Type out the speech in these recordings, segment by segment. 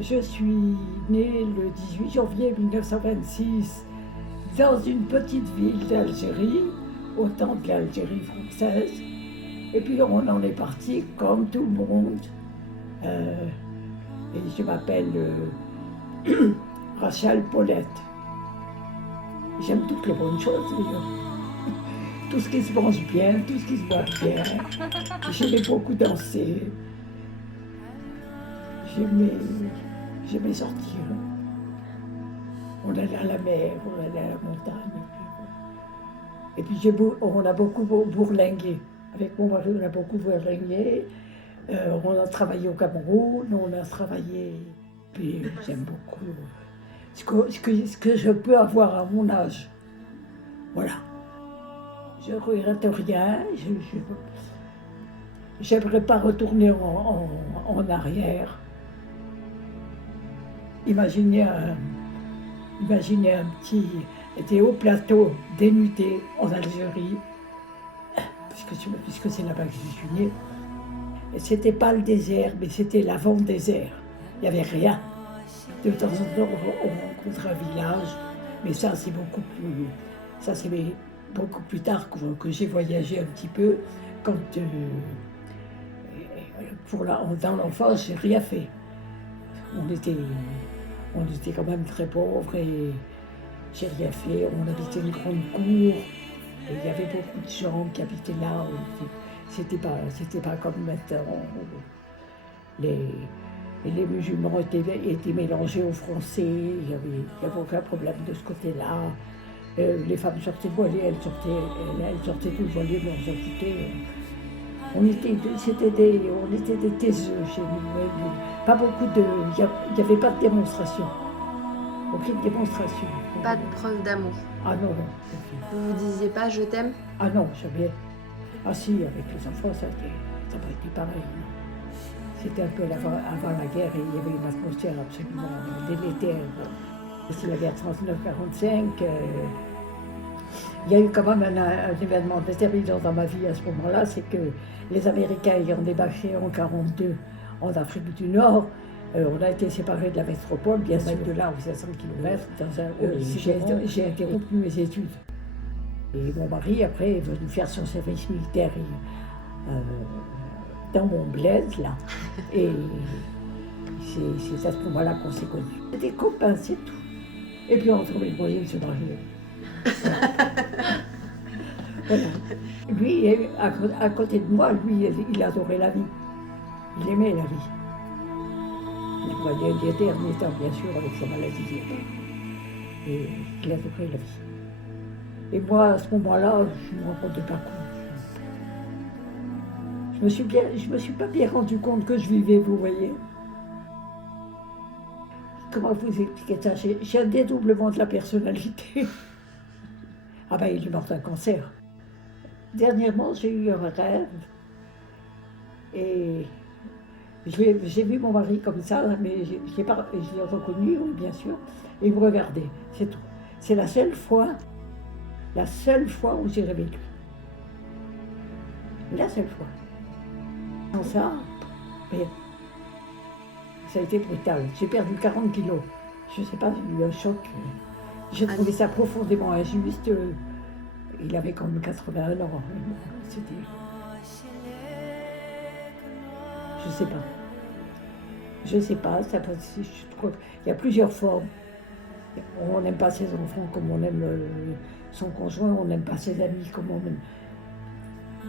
Je suis née le 18 janvier 1926 dans une petite ville d'Algérie, au temps de l'Algérie française. Et puis on en est parti comme tout le monde. Et je m'appelle Rachel Paulette. J'aime toutes les bonnes choses, d'ailleurs. Tout ce qui se mange bien, tout ce qui se boit bien. J'aimais beaucoup danser. J'aimais sortir. On allait à la mer, on allait à la montagne. Et puis on a beaucoup bourlingué. Avec mon mari, on a beaucoup bourlingué. On a travaillé au Cameroun, on a travaillé. Puis j'aime beaucoup ce que je peux avoir à mon âge. Voilà. Je ne regrette rien. J'aimerais pas retourner en arrière. Imaginez un des hauts plateaux dénudés en Algérie, puisque c'est là-bas que je suis née. Et c'était pas le désert, mais c'était l'avant-désert. Il n'y avait rien. De temps en temps, on rencontre un village, mais ça, c'est beaucoup plus tard que j'ai voyagé un petit peu. Quand, dans l'enfance, j'ai rien fait. On était quand même très pauvres et j'ai rien fait. On habitait une grande cour et il y avait beaucoup de gens qui habitaient là. C'était pas comme maintenant. Les musulmans étaient mélangés aux Français. Il n'y avait aucun problème de ce côté-là. Les femmes sortaient voilées, elles sortaient toutes voilées, mais on s'en foutait. On était des taiseux chez nous. Pas beaucoup il n'y avait pas de démonstration. Aucune démonstration. Pas de preuve d'amour. Ah non. Vous vous disiez pas je t'aime? Ah non, jamais. Ah si, avec les enfants, ça n'a pas été pareil. C'était un peu avant la guerre et il y avait une atmosphère absolument délétère. C'est la guerre 39-45. Il y a eu quand même un événement déterminant dans ma vie à ce moment-là, c'est que les Américains ayant débarqué en 1942 en Afrique du Nord, on a été séparés de la métropole, bien sûr, de là où c'est à 100 km. J'ai interrompu mes études. Et mon mari, après, est venu faire son service militaire dans mon bled, là. Et c'est à ce moment-là qu'on s'est connus. C'était copains, c'est tout. Et puis on a trouvé le moyen de se marier. Voilà. Lui, à côté de moi, lui, il adorait la vie. Il aimait la vie. Il était ermitant, bien sûr, avec sa maladie. Et il adorait la vie. Et moi, à ce moment-là, je ne me rendais pas compte. Je me suis pas bien rendu compte que je vivais, vous voyez. Comment vous expliquer ça? J'ai un dédoublement de la personnalité. Ah ben, il est mort d'un cancer. Dernièrement, j'ai eu un rêve. Et j'ai vu mon mari comme ça, mais je l'ai reconnu, oui, bien sûr. Et il me regardait, c'est tout. C'est la seule fois où j'ai rêvé de lui. La seule fois. Sans ça, rien. Ça a été brutal. J'ai perdu 40 kilos. Je ne sais pas, j'ai eu un choc. J'ai trouvé ça profondément injuste. Il avait quand même 81 ans. C'était... Je sais pas. Je trouve, il y a plusieurs formes. On n'aime pas ses enfants comme on aime son conjoint, on n'aime pas ses amis comme on aime.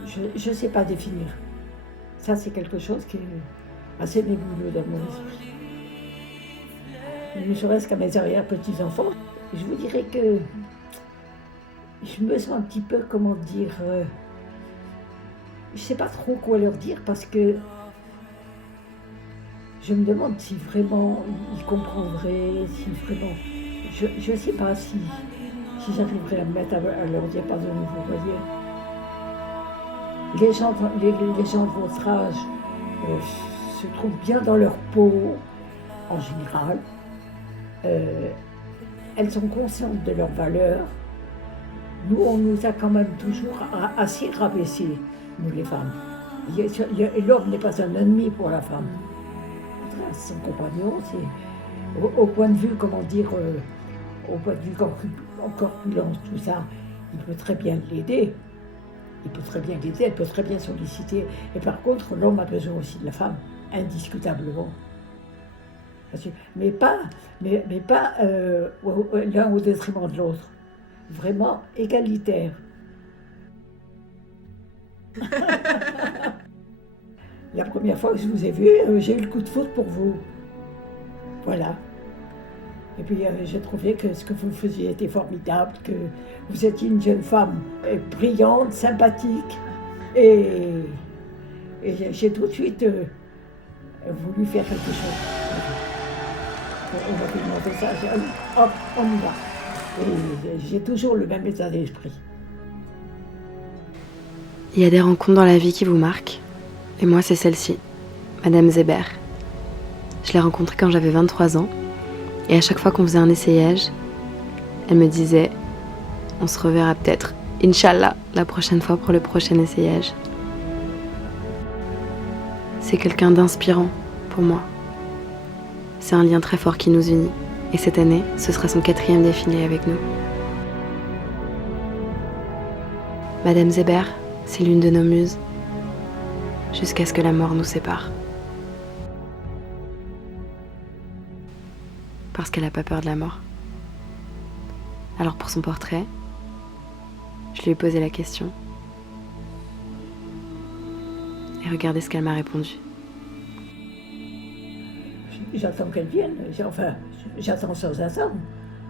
Je ne sais pas définir. Ça, c'est quelque chose qui est assez nébuleux dans mon esprit. Ne serait-ce qu'à mes arrière-petits-enfants, je vous dirais que je me sens un petit peu, comment dire, je ne sais pas trop quoi leur dire parce que je me demande si vraiment ils comprendraient, si vraiment... Je ne sais pas si j'arriverais à me mettre à leur diapason, vous voyez. Les gens de votre âge se trouvent bien dans leur peau, en général. Elles sont conscientes de leurs valeurs. Nous, on nous a quand même toujours assez rabaissés, nous les femmes. L'homme n'est pas un ennemi pour la femme. son compagnon, c'est au point de vue, comment dire, au point de vue corpulence, tout ça, il peut très bien l'aider. Il peut très bien l'aider, elle peut très bien solliciter. Et par contre, l'homme a besoin aussi de la femme, indiscutablement. Mais pas l'un au détriment de l'autre. Vraiment égalitaire. La première fois que je vous ai vu, j'ai eu le coup de foudre pour vous. Voilà. Et puis j'ai trouvé que ce que vous faisiez était formidable, que vous étiez une jeune femme brillante, sympathique. Et j'ai tout de suite voulu faire quelque chose. On m'a demandé ça, j'ai dit, hop, on y va. Et j'ai toujours le même état d'esprit. Il y a des rencontres dans la vie qui vous marquent. Et moi, c'est celle-ci, Madame Zeber. Je l'ai rencontrée quand j'avais 23 ans. Et à chaque fois qu'on faisait un essayage, elle me disait « On se reverra peut-être, Inch'Allah, la prochaine fois pour le prochain essayage. » C'est quelqu'un d'inspirant pour moi. C'est un lien très fort qui nous unit. Et cette année, ce sera son 4e défilé avec nous. Madame Zeber, c'est l'une de nos muses. Jusqu'à ce que la mort nous sépare. Parce qu'elle n'a pas peur de la mort. Alors pour son portrait, je lui ai posé la question. Et regardez ce qu'elle m'a répondu. J'attends qu'elle vienne, j'attends sans attendre,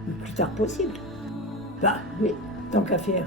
le plus tard possible. Bah oui, tant qu'à faire.